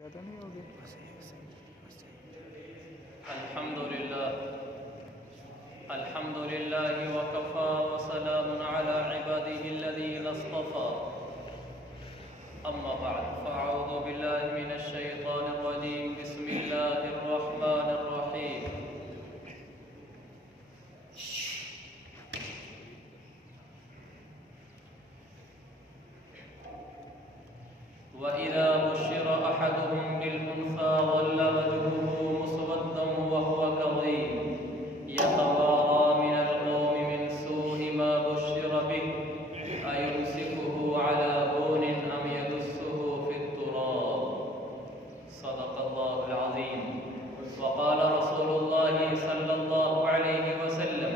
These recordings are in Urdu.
زیادہ نہیں ہوگی. الحمد لله وكفى وسلام على عباده الذين اصطفى. أما بعد فأعوذ بالله من الشيطان الرجيم. بسم الله الرحمن الرحيم. وإذا بشر أحدهم بالأنثى ظل وجهه مسودا وهو كظيم يتوارى من القوم من سوء ما بشر به أيمسكه على هون أم يدسه في التراب. صدق الله العظيم. وقال رسول الله صلى الله عليه وسلم: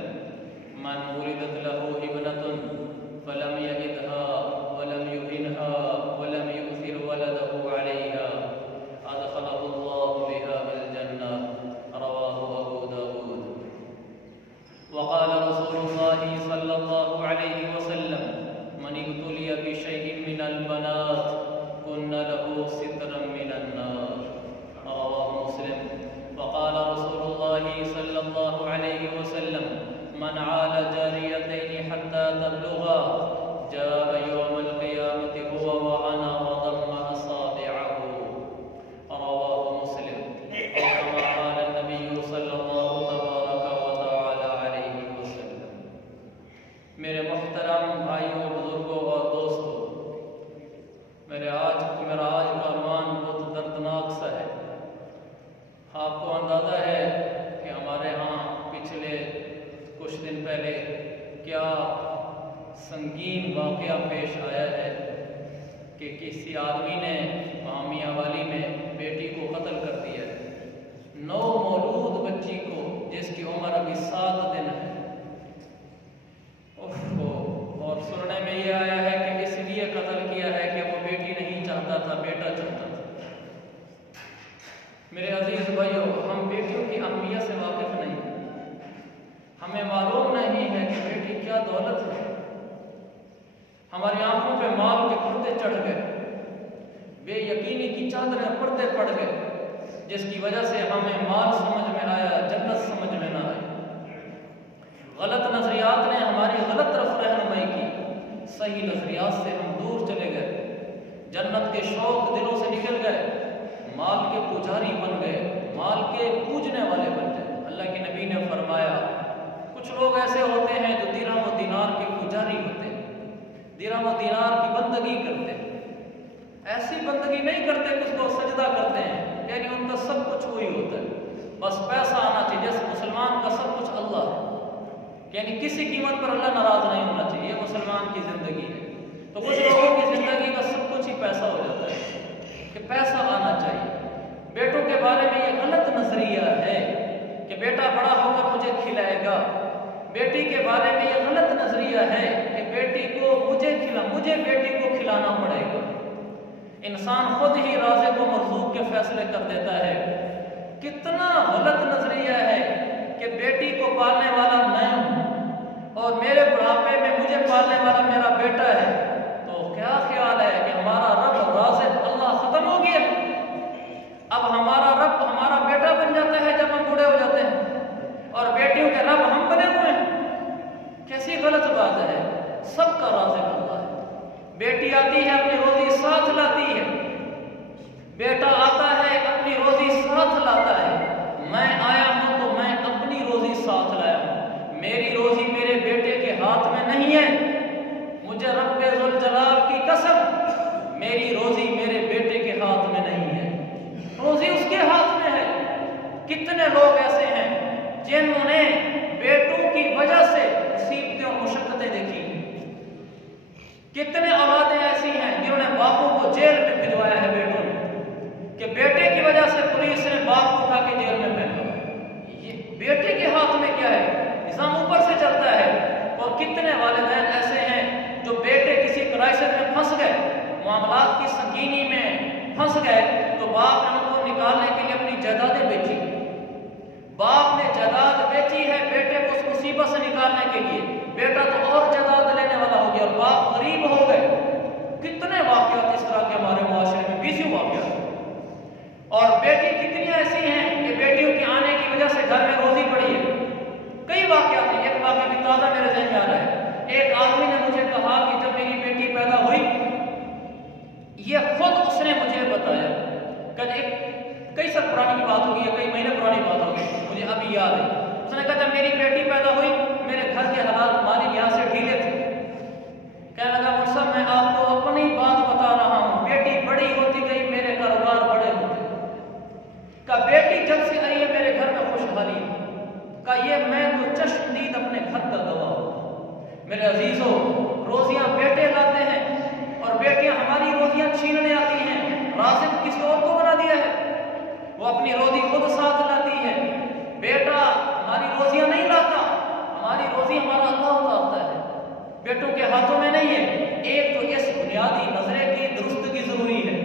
من ولدت له ابنة فلم يئدها ولم يهنها ولم يؤثر ولده عليها أدخله الله بها الجنة. رواه أبو داود. وقال رسول الله صلى الله عليه وسلم: من ابتلي بشيء من البنات كن له سترا من النار. رواه مسلم. وقال رسول الله صلى الله عليه وسلم: من عال جاريتين حتى تبلغا جاء يوم القيامة هو وأنا وضم أصابعه. رواه مسلم. وكما قال النبي صلى الله تبارك وتعالى عليه وسلم. میرے محترم بھائیوں، بزرگوں اور دوستوں، میرا آج کا عنوان بہت دردناک سا ہے. آپ کو اندازہ ہے کہ ہمارے ہاں پچھلے کچھ دن پہلے کیا سنگین واقعہ پیش آیا ہے کہ کسی آدمی نے بامیہ والی میں بیٹی کو قتل کر دیا ہے، نو مولود بچی کو جس کی عمر ابھی 7 دن ہے. اور سننے میں یہ آیا ہے کہ اس لیے قتل کیا ہے کہ وہ بیٹی نہیں چاہتا تھا، بیٹا چاہتا تھا. میرے عزیز بھائیوں، ہم بیٹیوں کی اہمیت سے واقف نہیں ہیں. ہمیں معلوم نہیں ہے کہ بیٹی کیا دولت ہے. ہماری آنکھوں پہ مال کے پردے چڑھ گئے، بے یقینی کی چادریں پردے پڑ گئے، جس کی وجہ سے ہمیں مال سمجھ میں آیا، جنت سمجھ میں نہ آئی. غلط نظریات نے ہماری غلط طرف رہنمائی کی، صحیح نظریات سے ہم دور چلے گئے، جنت کے شوق دلوں سے نکل گئے، مال کے پجاری بن گئے، مال کے پوجنے والے بن گئے. اللہ کے نبی نے فرمایا کچھ لوگ ایسے ہوتے ہیں جو درہم و دینار کے پجاری ہوتے ہیں، درہم و دینار کی بندگی کرتے ہیں. ایسی بندگی نہیں کرتے کہ اس کو سجدہ کرتے ہیں، یعنی ان کا سب کچھ وہی ہوتا ہے، بس پیسہ آنا چاہیے. جیسے مسلمان کا سب کچھ اللہ ہے، یعنی کسی قیمت پر اللہ ناراض نہیں ہونا چاہیے. یہ مسلمان کی زندگی ہے. تو کچھ لوگوں کی زندگی کا سب کچھ ہی پیسہ ہو جاتا ہے کہ پیسہ آنا چاہیے. بیٹوں کے بارے میں یہ غلط نظریہ ہے کہ بیٹا بڑا ہو کر مجھے کھلائے گا. بیٹی کے بارے میں یہ غلط نظریہ ہے کہ بیٹی کو مجھے بیٹی کو کھلانا پڑے گا. انسان خود ہی رازق و مرزوق کے فیصلے کر دیتا ہے. کتنا غلط نظریہ ہے کہ بیٹی کو پالنے والا میں ہوں اور میرے بڑھاپے میں مجھے پالنے والا میرا بیٹا ہے. تو کیا خیال ہے کہ ہمارا رب رازق اللہ ختم ہو گیا؟ اب ہمارا رب ہمارا بیٹا بن جاتا ہے جب ہم بوڑھے ہو جاتے ہیں، اور بیٹیوں کے رب ہم بنے ہوئے ہیں؟ کیسی غلط بات ہے. سب کا رازق اللہ ہے. بیٹی آتی ہے اپنی روزی ساتھ لاتی ہے، بیٹا آتا ہے اپنی روزی ساتھ لاتا ہے. میں آیا ہوں تو میں اپنی روزی ساتھ لایا ہوں. میری روزی میرے بیٹے کے ہاتھ میں نہیں ہے. مجھے رب ذوالجلال کی قسم، میری روزی میرے بیٹے کے ہاتھ میں نہیں ہے، روزی اس کے ہاتھ میں ہے. کتنے لوگ ایسے ہیں جنہوں نے بیٹوں کی وجہ سے مصیبتیں اور مشقتیں دیکھی. کتنے اولادیں ایسی ہیں جنہوں نے باپوں کو جیل میں بھجوایا ہے بیٹوں نے، کہ بیٹے کی وجہ سے پولیس نے باپ کو اٹھا کے جیل میں پھینکا. یہ بیٹے کے ہاتھ میں کیا ہے؟ نظام اوپر سے چلتا ہے. اور کتنے والدین ایسے ہیں جو بیٹے کسی کرائسس میں پھنس گئے، معاملات کی سنگینی میں پھنس گئے، تو باپ نے ان کو نکالنے کے لیے اپنی جائیدادیں بیچی. باپ نے جائیداد بیچی ہے بیٹے کو اس مصیبت سے نکالنے کے لیے. بیٹا تو اور جائیداد لینے والا ہو گیا اور باپ غریب ہو گئے. کتنے واقعات اس طرح کے ہمارے معاشرے میں 20 واقعات. بیٹی کتنی ایسی ہیں کہ بیٹیوں کے آنے کی وجہ سے گھر میں روزی پڑی ہے. کئی واقعات ہیں. ایک واقعہ بھی تازہ میرے ذہن میں آ رہا ہے. ایک آدمی نے مجھے کہا کہ جب میری بیٹی پیدا ہوئی، یہ خود اس نے مجھے بتایا کہ کئی سال پرانی کی بات ہوگی یا کئی مہینے پرانی بات ہوگی، مجھے ابھی یاد ہے. اس نے کہا جب میری بیٹی پیدا ہوئی میرے گھر کے حالات مالی یہاں سے ڈھیلے تھے. کہنے لگا مجھ سے میں آپ کو اپنی بات بتا رہا ہوں، بیٹی بڑی ہوتی گئی میرے کاروبار بڑے ہوتے. کہ بیٹی جب سے آئی ہے میرے گھر میں خوشحالی. کہ یہ میں تو چشمدید اپنے گھر کا گواہ ہوں. میرے عزیزوں، روزیاں بیٹے لاتے ہیں اور بیٹیاں ہماری روزیاں چھیننے آتی ہیں. رازق کسی اور کو بنا دیا ہے، وہ اپنی روزی خود ساتھ لاتی ہے. بیٹا ہماری روزیاں نہیں لاتا، ہماری روزی ہمارا اللہ اتارتا ہے، بیٹوں کے ہاتھوں میں نہیں ہے. ایک تو اس بنیادی نظرے کی درستگی ضروری ہے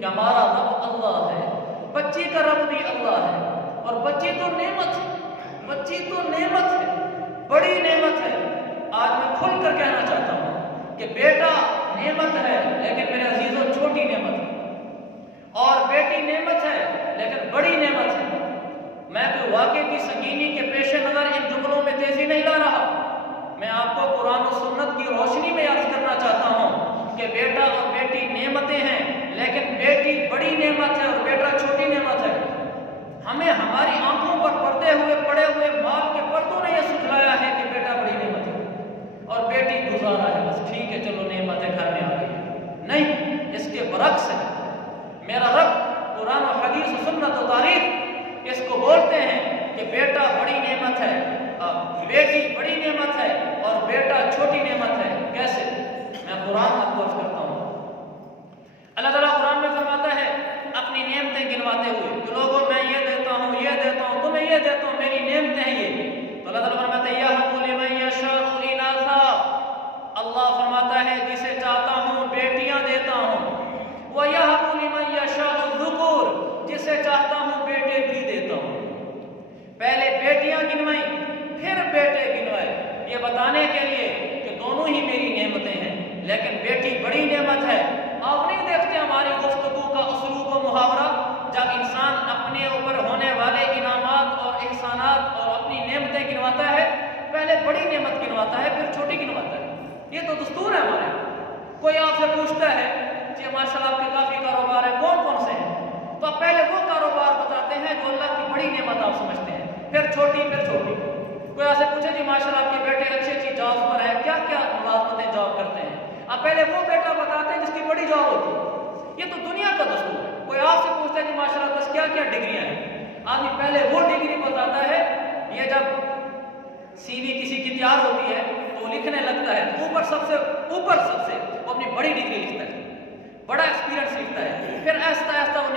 کہ ہمارا رب اللہ ہے، بچی کا رب بھی اللہ ہے. اور بچی تو نعمت ہے، بچی تو نعمت ہے، بڑی نعمت ہے. آج میں کھل کر کہنا چاہتا ہوں کہ بیٹا نعمت ہے لیکن میرے عزیزوں چھوٹی نعمت ہے، اور بیٹی نعمت ہے لیکن بڑی نعمت ہے. میں کوئی واقعے کی سنگینی کے پیش نظر ان جملوں میں تیزی نہیں لا رہا. میں آپ کو قرآن و سنت کی روشنی میں عرض کرنا چاہتا ہوں کہ بیٹا اور بیٹی نعمتیں ہیں لیکن بیٹی بڑی نعمت ہے اور بیٹا چھوٹی نعمت ہے. ہمیں ہماری آنکھوں پر پڑے ہوئے مال کے پردوں نے یہ سکھلایا ہے کہ بیٹا بڑی نعمت ہے اور بیٹی گزارا ہے، بس ٹھیک ہے چلو نعمت ہے گھر میں آ گئی. نہیں، اس کے برعکس ہے. میرا رب قرآن و حدیث و سنت و تاریخ اس کو بولتے ہیں کہ بیٹا بڑی نعمت ہے، بیٹی بڑی نعمت ہے اور بیٹا چھوٹی نعمت ہے. کیسے؟ میں قرآن آپ کو عرض کرتا ہوں. اللہ تعالیٰ قرآن میں فرماتا ہے اپنی نعمتیں گنواتے ہوئے کہ لوگوں میں یہ دیتا ہوں، یہ دیتا ہوں، تمہیں یہ دیتا ہوں، میری نعمتیں ہیں یہ. تو اللہ تعالیٰ فرماتا ہے یَهَبُ لِمَن يَشَاءُ إِنَاثًا، اللہ فرماتا ہے جسے چاہتا ہوں بیٹیاں دیتا ہوں. وَيَهَبُ لِمَن يَشَاءُ الذُّكُورَ، جسے چاہتا ہوں بیٹے بھی دیتا ہوں. پہلے بیٹیاں گنوائیں پھر بیٹے گنوائے، یہ بتانے کے لیے کہ دونوں ہی میری نعمتیں ہیں لیکن بیٹی بڑی نعمت ہے. آپ نہیں دیکھتے ہماری گفتگو کا اسلوب و محاورہ، جب انسان اپنے اوپر ہونے والے انعامات اور احسانات اور اپنی نعمتیں گنواتا ہے پہلے بڑی نعمت گنواتا ہے پھر چھوٹی گنواتا ہے. یہ تو دستور ہے ہمارے. کوئی آپ سے پوچھتا ہے کہ ماشاء اللہ آپ کے کافی کاروبار ہیں، کون کون سے ہیں؟ تو آپ پہلے وہ کاروبار بتاتے ہیں جو اللہ کی بڑی نعمت آپ سمجھتے ہیں، پھر چھوٹی پھر چھوٹی. کوئی آپ سے پوچھے جی ماشاء اللہ آپ کے بیٹے اچھی اچھی جاب پر ہیں، کیا کیا ملازمتیں جاب کرتے ہیں؟ آپ پہلے وہ بیٹا بتاتے ہیں جس کی بڑی جاب ہوتی ہے. یہ تو دنیا کا دستور ہے. کوئی آپ سے پوچھتا ہے کہ ماشاء اللہ بس کیا کیا ڈگریاں ہیں، آدمی پہلے وہ ڈگری بتاتا ہے. یہ جب سی وی کسی کی تیار ہوتی ہے تو وہ لکھنے لگتا ہے اوپر سب سے وہ اپنی بڑی ڈگری لکھتا ہے، بڑا ایکسپیرینس لکھتا ہے، پھر آہستہ آہستہ وہ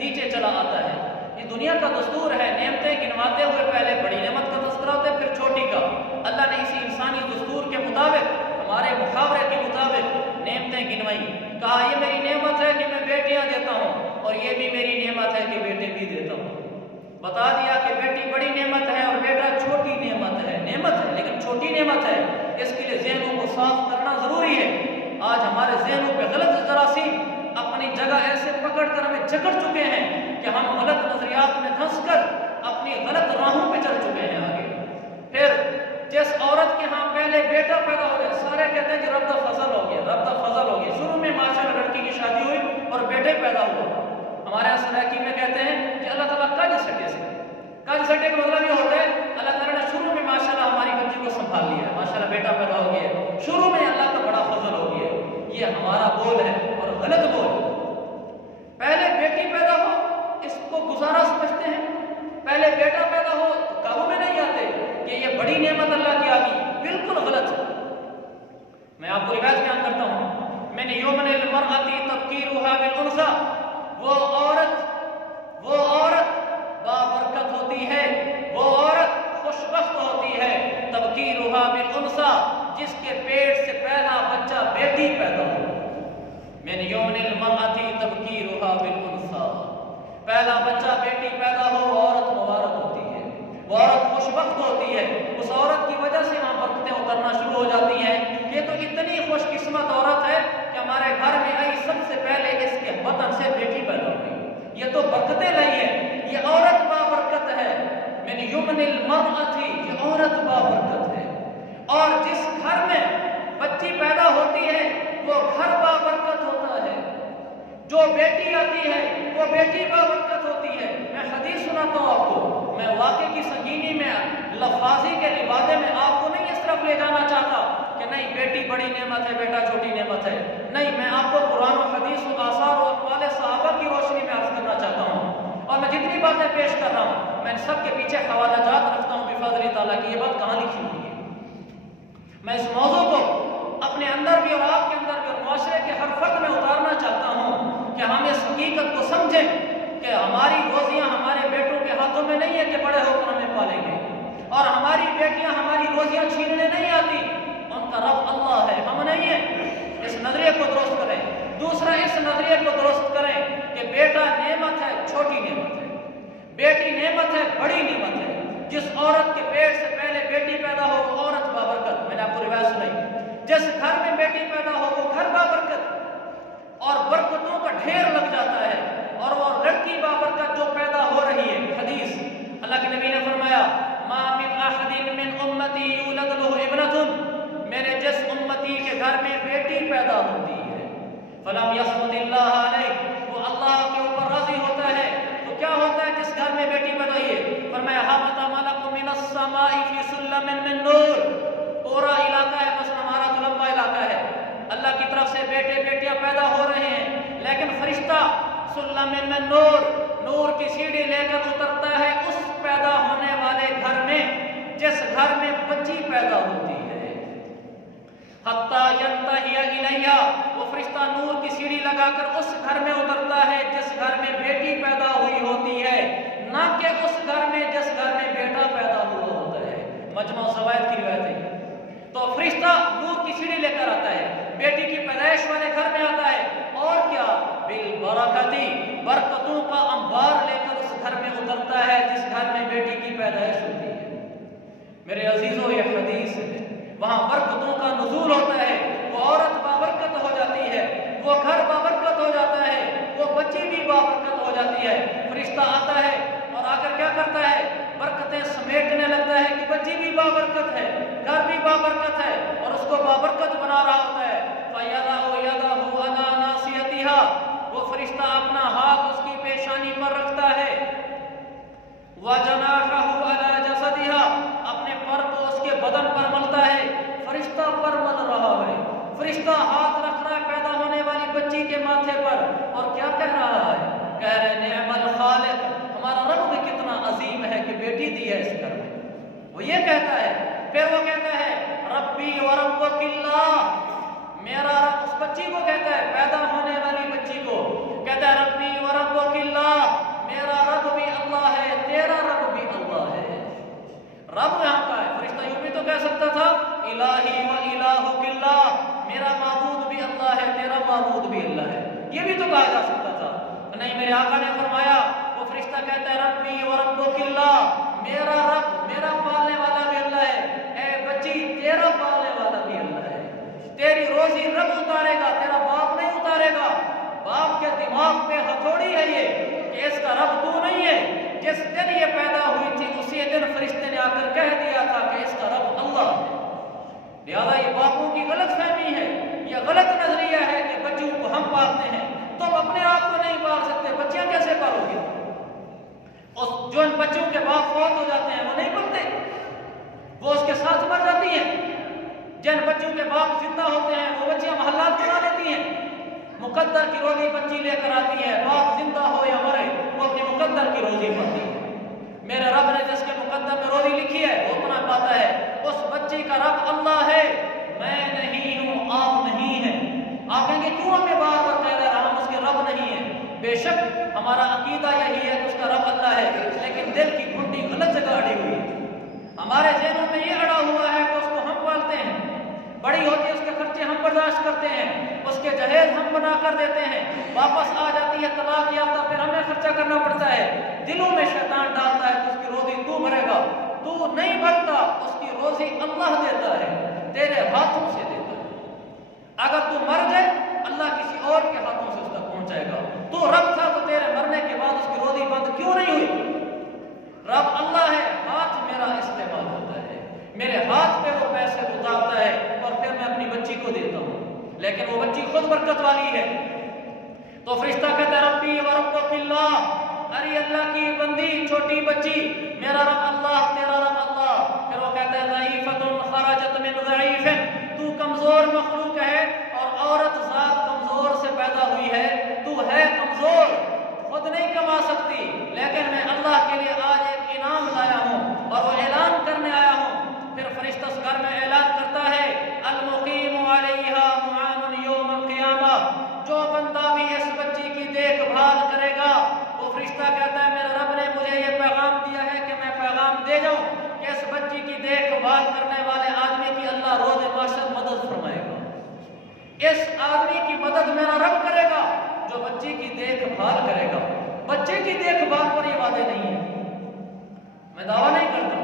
نیچے چلا آتا ہے. یہ دنیا کا دستور ہے. نعمتیں گنواتے ہوئے پہلے بڑی نعمت کا تذکرہ ہوتا ہے پھر چھوٹی کا. اللہ نے اسی انسانی دستور کے مطابق، ہمارے محاورے کے مطابق نعمتیں گنوائیں. کہا یہ میری نعمت ہے کہ میں بیٹیاں دیتا ہوں اور یہ بھی میری نعمت ہے کہ بیٹے بھی دیتا ہوں. بتا دیا کہ بیٹی بڑی نعمت ہے اور بیٹا چھوٹی نعمت ہے. نعمت ہے لیکن چھوٹی نعمت ہے. اس کے لیے ذہنوں کو صاف کرنا ضروری ہے. آج ہمارے ذہنوں پہ غلط جراثیم اپنی جگہ ایسے پکڑ کر ہمیں جکڑ چکے ہیں کہ ہم غلط نظریات میں دھنس کر اپنی غلط راہوں پہ چل چکے ہیں. آگے پھر جس عورت کے ہاں پہلے بیٹا پیدا ہو گیا سارے کہتے ہیں کہ رب دا فضل ہو گیا، رب دا فضل ہو گیا. شروع میں ماشاءاللہ لڑکی کی شادی ہوئی اور بیٹے پیدا ہوا. ہمارے یہاں سرائکی میں کہتے ہیں کہ اللہ تعالیٰ کج سٹے سے، کج سٹے کا مطلب یہ ہوتا ہے اللہ تعالیٰ نے شروع میں ماشاءاللہ ہماری بچی کو سنبھال لیا، ماشاءاللہ بیٹا پیدا ہو گیا، شروع میں اللہ کا بڑا فضل ہو گیا. یہ ہمارا بول ہے اور غلط بول. پہلے بیٹی پیدا ہو اس کو گزارا سمجھتے ہیں، پہلے بیٹا پیدا ہو تو قابو میں نہیں آتے کہ یہ بڑی نعمت اللہ کی آ گئی. بالکل غلط ہے. میں آپ کو روایت بیان کرتا ہوں. میں نے یومن المرأتی تبکیرها بالانثى، وہ عورت بابرکت ہوتی ہے، وہ عورت خوشبخت ہوتی ہے. تبکیرها بالانثى، جس کے پیٹ سے پہلا بچہ بیٹی پیدا ہو. میں نے یومن المرأتی تبکیرها بالانثى، پہلا بچہ بیٹی پیدا ہو عورت مبارک ہوتی ہے، وہ عورت خوشبخت ہوتی ہے. اس عورت کی وجہ سے وہاں برکتیں اترنا شروع ہو جاتی ہیں. یہ تو اتنی خوش قسمت عورت ہے کہ ہمارے گھر میں آئی سب سے پہلے اس کے وطن سے بیٹی پیدا ہوئی. یہ تو برکتیں لائی ہے، یہ عورت بابرکت ہے۔ من یمن المرأة، یہ عورت بابرکت ہے۔ اور جس گھر میں بچی پیدا ہوتی ہے وہ گھر بابرکت ہوتا ہے، جو بیٹی آتی ہے وہ بیٹی بابرکت ہوتی ہے۔ میں حدیث سناتا ہوں آپ کو، میں واقعے کی سنگینی میں لفاظی کے لبادے میں آپ کو نہیں اس طرف لے جانا چاہتا کہ نہیں بیٹی بڑی نعمت ہے بیٹا چھوٹی نعمت ہے، نہیں، میں آپ کو قرآن و حدیث و آثار و اقوال صحابہ کی روشنی میں عرض کرنا چاہتا ہوں، اور میں جتنی باتیں پیش کر رہا ہوں میں سب کے پیچھے حوالہ جات رکھتا ہوں بفضل تعالیٰ کی، یہ بات کہاں لکھی ہوئی ہے۔ میں اس موضوع کو اپنے اندر بھی اور آپ کے اندر بھی اور معاشرے کے ہر فرد میں اتارنا چاہتا ہوں کہ ہم اس حقیقت کو سمجھیں کہ ہماری روزیاں ہمارے بیٹوں کے ہاتھوں میں نہیں ہے کہ بڑے ہو کر ہمیں پالیں گے، اور ہماری بیٹیاں ہماری روزیاں چھیننے نہیں آتی، ان کا رب اللہ ہے، ہم نہیں ہیں۔ اس نظریے کو درست کریں۔ دوسرا، اس نظریے کو درست کریں کہ بیٹا نعمت ہے، چھوٹی نعمت ہے، بیٹی نعمت ہے، بڑی نعمت ہے۔ جس عورت کے پیٹ سے پہلے بیٹی پیدا ہو وہ عورت بابرکت، میں نے آپ کو روایت سنائی، جس گھر میں بیٹی پیدا ہو وہ گھر بابرکت، اور برکتوں کا ڈھیر لگ جاتا ہے، اور وہ لڑکی بابرکت جو پیدا ہو رہی ہے۔ حدیث اللہ کے نبی نے فرمایا ما من احد من امتی یولد له ابنۃ، میرے جس امتی کے گھر میں بیٹی پیدا ہوتی ہے فلم یسخط اللہ علیہ، وہ اللہ کے اوپر راضی ہوتا ہے، تو کیا ہوتا ہے جس گھر میں بیٹی پیدا ہوئی ہے؟ فرمایا حبط ملک من السماء فی سلم من نور، پورا علاقہ ہے، مثلا ہمارا تو لمبا علاقہ ہے، اللہ کی طرف سے بیٹے بیٹیاں پیدا ہو رہے ہیں، لیکن فرشتہ سلم من نور، نور کی سیڑھی لے کر اترتا ہے اس پیدا ہونے والے گھر میں جس گھر میں بچی پیدا ہوتی ہے، حتیٰ ینتہی الیہ، وہ فرشتہ نور کی سیڑھی لگا کر اس گھر میں اترتا ہے جس گھر میں بیٹی پیدا ہوئی ہوتی ہے، نہ کہ اس گھر میں جس گھر میں بیٹا پیدا ہوا ہوتا ہے۔ مجمع زوائد کی روایت ہے۔ تو فرشتہ نور کی سیڑھی لے کر آتا ہے، بیٹی کی پیدائش والے گھر میں آتا ہے، اور کیا بالبرکتی، برکتوں کا انبار لے کر اس گھر میں اترتا ہے جس گھر میں بیٹی کی پیدائش ہوتی ہے۔ میرے عزیزوں، یہ حدیث ہے، وہاں برکتوں کا نزول ہوتا ہے، وہ عورت بابرکت ہو جاتی ہے، وہ گھر بابرکت ہو جاتا ہے، وہ بچی بھی بابرکت ہو جاتی ہے۔ فرشتہ آتا ہے اور آ کر کیا کرتا ہے؟ برکتیں سمیٹنے لگتا ہے کہ بچی بھی بابرکت ہے، گھر بھی بابرکت ہے، اور اس کو بابرکت بنا رہا ہوتا ہے۔ فَيَضَعُ يَدَهُ عَلَى نَاصِيَتِهَا، وہ فرشتہ اپنا ہاتھ اس کی پیشانی پر رکھتا ہے، وَجَنَاحَهُ عَلَى جَسَدِهَا، اپنے پر کو اس کے بدن پر ملتا ہے، فرشتہ پر مل رہا ہے، فرشتہ ہاتھ رکھ رہا ہے پیدا ہونے والی بچی کے ماتھے پر، اور کیا کہہ رہا ہے؟ کہہ رہے نعم الخالق، ہمارا رب بھی کتنا عظیم ہے کہ بیٹی دی ہے اس گھر میں، وہ یہ کہتا ہے۔ پھر وہ کہتا ہے ربی وربک اللہ، میرا رب، اس بچی کو کہتا ہے، پیدا ہونے والی بچی کو کہتا ہے ربی وربک اللہ، میرا رب بھی اللہ ہے، تیرا رب بھی اللہ ہے۔ رب یہاں کا ہے، فرشتہ یوں بھی تو کہہ سکتا تھا الہی و الہک اللہ، میرا معبود بھی اللہ ہے، تیرا معبود بھی اللہ ہے، یہ بھی تو کہا جا سکتا تھا، نہیں، میرے آقا نے فرمایا، وہ فرشتہ کہتا ہے ربی وربک اللہ، میرا رب، میرا پالنے والا بھی اللہ ہے، اے بچی تیرا پالنے والا بھی اللہ ہے، تیری روزی رب اتارے گا، تیرا باپ نہیں اتارے گا۔ باپ کے دماغ پہ ہتھوڑی ہے یہ کہ اس کا رب تو نہیں ہے، جس دن یہ پیدا ہوئی تھی اسی دن فرشتے نے آ کر کہہ دیا تھا کہ اس کا رب اللہ ہے۔ لہذا یہ باپوں کی غلط فہمی ہے، یہ غلط نظریہ ہے کہ بچوں کو ہم پالتے ہیں، تم اپنے آپ کو نہیں پال سکتے، بچیاں کیسے پالو گے؟ اور جو ان بچوں کے باپ فوت ہو جاتے ہیں وہ نہیں پلتے، وہ اس کے ساتھ مر جاتی ہیں۔ جن بچوں کے باپ زندہ ہوتے ہیں وہ بچیاں محلات بنا لیتی ہیں، مقدر کی روزی بچی لے کر آتی ہے، باپ زندہ ہو یا مرے وہ اپنی مقدر کی روزی پاتی ہے۔ میرے رب نے جس کے مقدر میں روزی لکھی ہے وہ اتنا پاتا ہے، اس بچی کا رب اللہ ہے، میں نہیں ہوں، آپ نہیں ہیں۔ آپ کہیں گے کیوں ہمیں بار بار کہہ رہا ہے ہم اس کے رب نہیں ہیں؟ بے شک ہمارا عقیدہ یہی ہے کہ اس کا رب اللہ ہے، لیکن دل کی گھنٹی غلط جگہ اڑی ہوئی ہے، ہمارے ذہنوں میں یہ اڑا ہوا ہے کہ اس کو ہم پالتے ہیں، بڑی ہوتی ہے اس کے خرچے ہم برداشت کرتے ہیں، اس کے جہیز ہم بنا کر دیتے ہیں، واپس آ جاتی ہے طلاق یافتہ، پھر ہمیں خرچہ کرنا پڑتا ہے۔ دلوں میں شیطان ڈالتا ہے کہ اس کی روزی تو بھرے گا، تو نہیں بھرتا، اس کی روزی اللہ دیتا ہے، تیرے ہاتھوں سے دیتا ہے۔ اگر تو مر جائے اللہ کسی اور کے ہاتھوں سے اس تک پہنچائے گا، تو رب تھا تو تیرے مرنے کے بعد اس کی روزی لیکن وہ بچی خود برکت والی ہے. تو فرشتہ کہتا ہے ربی و ربک اللہ، ارے اللہ کی بندی چھوٹی بچی، میرا رب اللہ، تیرا رب اللہ. پھر وہ کہتا ہے ضعیفۃ خرجت من ضعیف، تو کمزور مخلوق ہے اور عورت ذات کمزور سے پیدا ہوئی ہے، تو ہے کمزور، خود نہیں کما سکتی، لیکن میں اللہ کے لیے آج ایک انعام لایا ہوں اور وہ اعلان کرنے آیا ہوں. پھر فرشتہ اس گھر میں اعلان کرتا ہے المقیم علیہا معان یوم القیامہ، جو بندہ بھی اس بچی کی دیکھ بھال کرے گا، وہ فرشتہ کہتا ہے میرے رب نے مجھے یہ پیغام دیا ہے کہ میں پیغام دے جاؤں کہ اس بچی کی دیکھ بھال کرنے والے آدمی کی اللہ روز محشر مدد فرمائے گا. اس آدمی کی مدد میرا رب کرے گا جو بچی کی دیکھ بھال کرے گا. بچے کی دیکھ بھال پر یہ وعدے نہیں ہے، میں دعویٰ نہیں کرتا،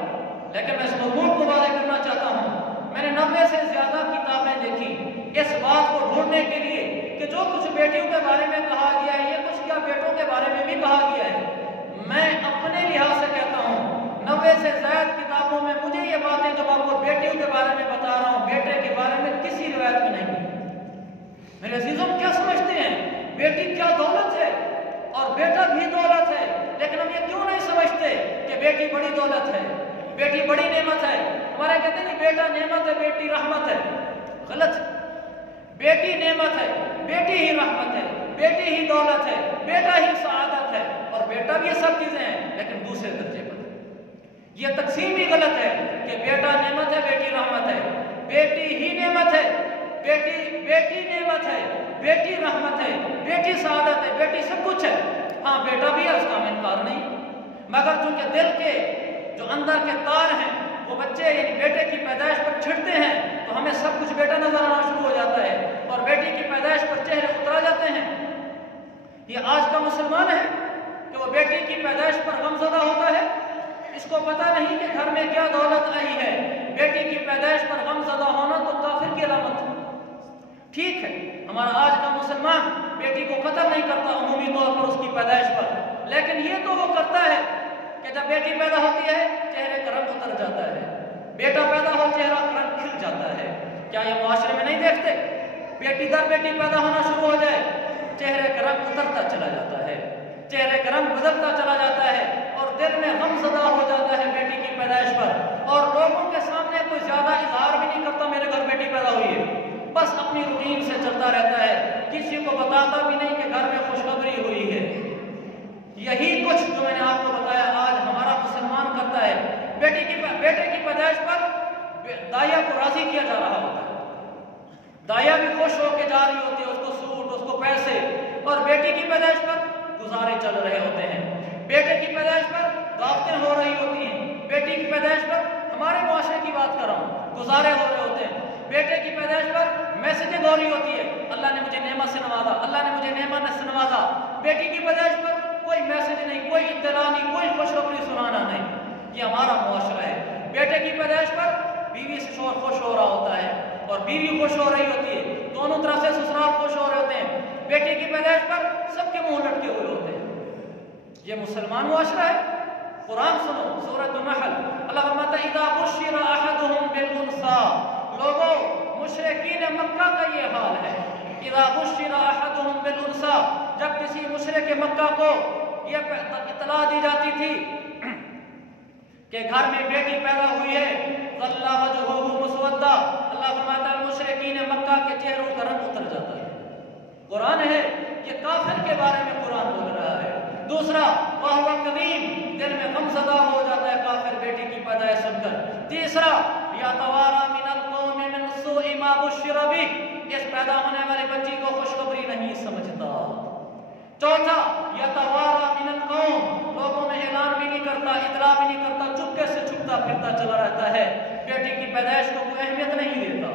لیکن میں اس مضمون کو واضح کرنا چاہتا ہوں. میں نے 90 سے زیادہ کتابیں دیکھی اس بات کو ڈھونڈنے کے لیے کہ جو کچھ بیٹیوں کے بارے میں کہا گیا ہے یہ کچھ کیا بیٹوں کے بارے میں بھی کہا گیا ہے. میں اپنے لحاظ سے کہتا ہوں 90 سے زائد کتابوں میں مجھے یہ باتیں جو آپ کو بیٹیوں کے بارے میں بتا رہا ہوں بیٹے کے بارے میں کسی روایت میں نہیں. میرے عزیزوں کیا سمجھتے ہیں بیٹی کیا دولت ہے اور بیٹا بھی دولت ہے، لیکن ہم یہ کیوں نہیں سمجھتے کہ بیٹی بڑی دولت ہے، بیٹی بڑی نعمت ہے. ہمارے کہتے ہیں بیٹا نعمت ہے بیٹی رحمت ہے. غلط. بیٹی نعمت ہے، بیٹی ہی رحمت ہے، بیٹی ہی دولت ہے، بیٹا ہی سعادت ہے، اور بیٹا بھی یہ سب چیزیں ہیں لیکن دوسرے درجے پر. یہ تقسیم ہی غلط ہے کہ بیٹا نعمت ہے بیٹی رحمت ہے. بیٹی ہی نعمت ہے، بیٹی نعمت ہے، بیٹی رحمت ہے، بیٹی سعادت ہے، بیٹی سب کچھ ہے. ہاں بیٹا بھی ہے، اس کا ہمیں انکار نہیں، مگر چونکہ دل کے جو اندر کے تار ہیں وہ بچے یعنی بیٹے کی پیدائش پر چھڑتے ہیں تو ہمیں سب کچھ بیٹا نظر آنا شروع ہو جاتا ہے اور بیٹی کی پیدائش پر چہرے اترا جاتے ہیں. یہ آج کا مسلمان ہے کہ وہ بیٹی کی پیدائش پر غمزدہ ہوتا ہے، اس کو پتہ نہیں کہ گھر میں کیا دولت آئی ہے. بیٹی کی پیدائش پر غمزدہ ہونا تو کافر کی علامت ہے. ٹھیک ہے ہمارا آج کا مسلمان بیٹی کو قتل نہیں کرتا عمومی طور پر اس کی پیدائش پر، لیکن یہ تو وہ کرتا ہے کہ جب بیٹی پیدا ہوتی ہے چہرے کا رنگ اتر جاتا ہے، بیٹا پیدا ہو چہرہ کا رنگ کھل جاتا ہے. کیا یہ معاشرے میں نہیں دیکھتے؟ بیٹی در بیٹی پیدا ہونا شروع ہو جائے چہرے کا رنگ اترتا چلا جاتا ہے، چہرے کا رنگ بدلتا چلا جاتا ہے اور دل میں غم زدہ ہو جاتا ہے بیٹی کی پیدائش پر، اور لوگوں کے سامنے کوئی زیادہ اظہار بھی نہیں کرتا میرے گھر بیٹی پیدا ہوئی ہے، بس اپنی روٹین سے چلتا رہتا ہے، کسی کو بتاتا بھی نہیں کہ گھر میں خوشخبری ہوئی ہے. یہی کچھ جو میں نے آپ کو بتایا آج ہمارا مسلمان کرتا ہے. بیٹے کی پیدائش پر دائیا کو راضی کیا جا رہا ہوتا ہے، دائیا بھی خوش ہو کے جا رہی ہوتی ہے، اس کو سوٹ اس کو پیسے، اور بیٹی کی پیدائش پر گزارے چل رہے ہوتے ہیں. بیٹے کی پیدائش پر دعوتیں ہو رہی ہوتی ہیں، بیٹی کی پیدائش پر ہمارے معاشرے کی بات کر رہا ہوں گزارے ہو رہے ہوتے ہیں. بیٹے کی پیدائش پر میسجنگ ہو رہی ہوتی ہے، اللہ نے مجھے نعمت سے نوازا، اللہ نے مجھے نعمت سے نوازا. بیٹی کی پیدائش پر کوئی میسج نہیں، کوئی اطلاع نہیں، کوئی خوشخبری سنانا نہیں. یہ ہمارا معاشرہ ہے. بیٹے کی پیدائش پر بیوی سے شوہر خوش ہو رہا ہوتا ہے اور بیوی خوش ہو رہی ہوتی ہے، دونوں طرف سے سسرال خوش ہو رہے ہوتے ہیں. بیٹی کی پیدائش پر سب کے منہ لٹکے ہوئے ہوتے ہیں. یہ مسلمان معاشرہ ہے. قرآن سنو سورۃ النحل، اللہ فرماتا ہے اذا بشر احدهم بالانثى، لوگوں مشرکین مکہ کا یہ حال ہے. اذا بشر احدهم بالانثى، جب کسی مشرک مکہ کو یہ اطلاع دی جاتی تھی کہ گھر میں بیٹی پیدا ہوئی ہے، ظل وجهه مسودا، اللہ فرماتا ہے مشرکین مکہ کے چہروں کا رنگ اتر جاتا ہے. قرآن ہے، یہ کافر کے بارے میں قرآن بول رہا ہے. دوسرا وَهُوَ كَظِيمٌ، دل میں غم زدہ ہو جاتا ہے کافر بیٹی کی پیدائش سن کر. تیسرا يَتَوَارَى مِنَ الْقَوْمِ مِنْ سُوءِ مَا بُشِّرَ بِهِ، اس پیدا ہونے والی بچی کو خوشخبری نہیں سمجھتا. چوتھا يَتَوَارَى مِنَ الْقَوْمِ، لوگوں میں اعلان بھی نہیں کرتا، اطلاع بھی نہیں کرتا، چپکے سے چھپتا پھرتا چلا رہتا ہے، بیٹی کی پیدائش کو کوئی اہمیت نہیں دیتا.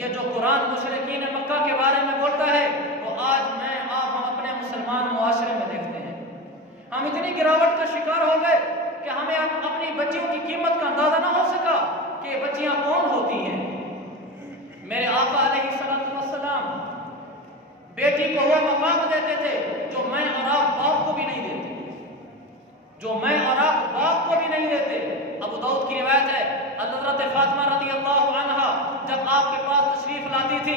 یہ جو قرآن مشرکین مکہ کے بارے میں بولتا ہے وہ آج میں آپ ہم اپنے مسلمان معاشرے میں دیکھتے ہیں. ہم اتنی گراوٹ کا شکار ہو گئے کہ ہمیں اپنی بچیوں کی قیمت کا اندازہ نہ ہو سکا کہ بچیاں کون ہوتی ہیں. میرے آقا علیہ السلام بیٹی کو وہ مقام دیتے تھے جو میں اور آپ باپ کو بھی نہیں دیتے، جو میں اور آپ باپ کو بھی نہیں دیتے. ابو داؤد کی روایت ہے حضرت فاطمہ رضی اللہ عنہا جب آپ کے پاس تشریف لاتی تھی